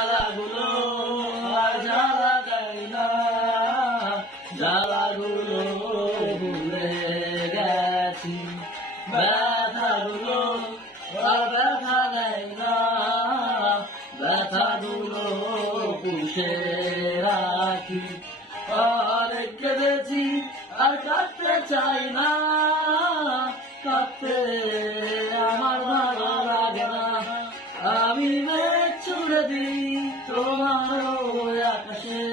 জ্বালাগুলো আর জ্বালা যায় না, জ্বালাগুলো ভুলে গেছি, ব্যথাগুলো আর ব্যথা দেয় না, ব্যথাগুলো পুষে রাখি। অনেক কেঁদেছি আর কাঁদতে চাই না, কাঁদতে আমার ভালো লাগে না। আমি মেঘ ছুড়ে দিই তোমার আকাশে,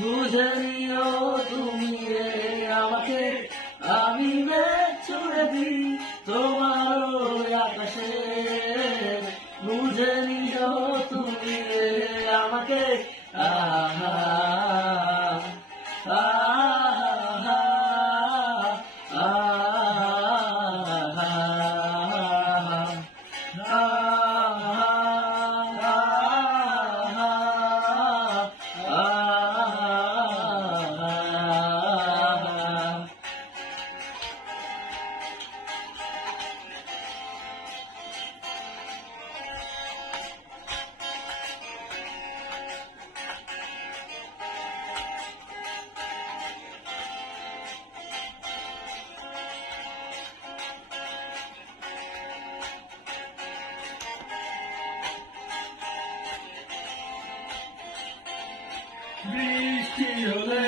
বুঝে নিও তুমি আমাকে। আমি মেঘ ছুড়ে দিই তোমার আকাশে, বুঝে নিও তুমি আমাকে। আহা আহা বৃষ্টি হলে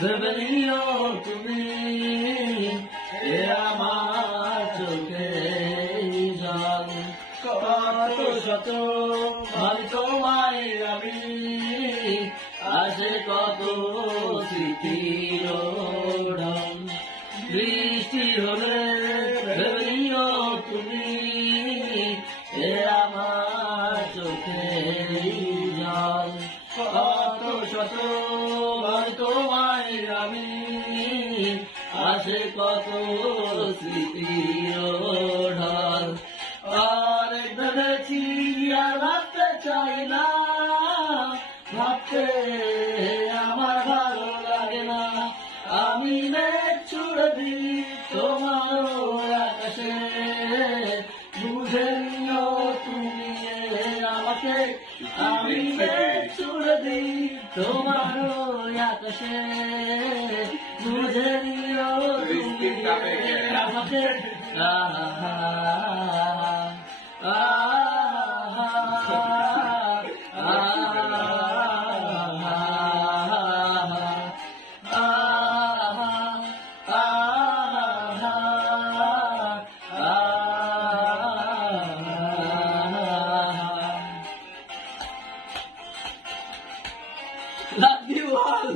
ভেবে নিও তুমি আমার চোখে জল। কত শত ভাবি তোমায় আমি, আসে কত স্মৃতির ঢল। বৃষ্টি হলে ভেবে নিও তুমি আমার চোখে জল। কত শত ভাবি তোমায় আমি, আসে কত স্মৃতির ঢল। আর ভেবেছি আর ভাবতে চাই না, ভাবতে আমার ভালো লাগে না। আমি মেঘ ছুড়ে দিই তোমার আকাশে, বুঝে নিও তুমি আমাকে। আমি মেঘ ছুড়ে দিই তোমার আকাশে, বুঝে নিও তুমি আমাকে। আহা Love you all.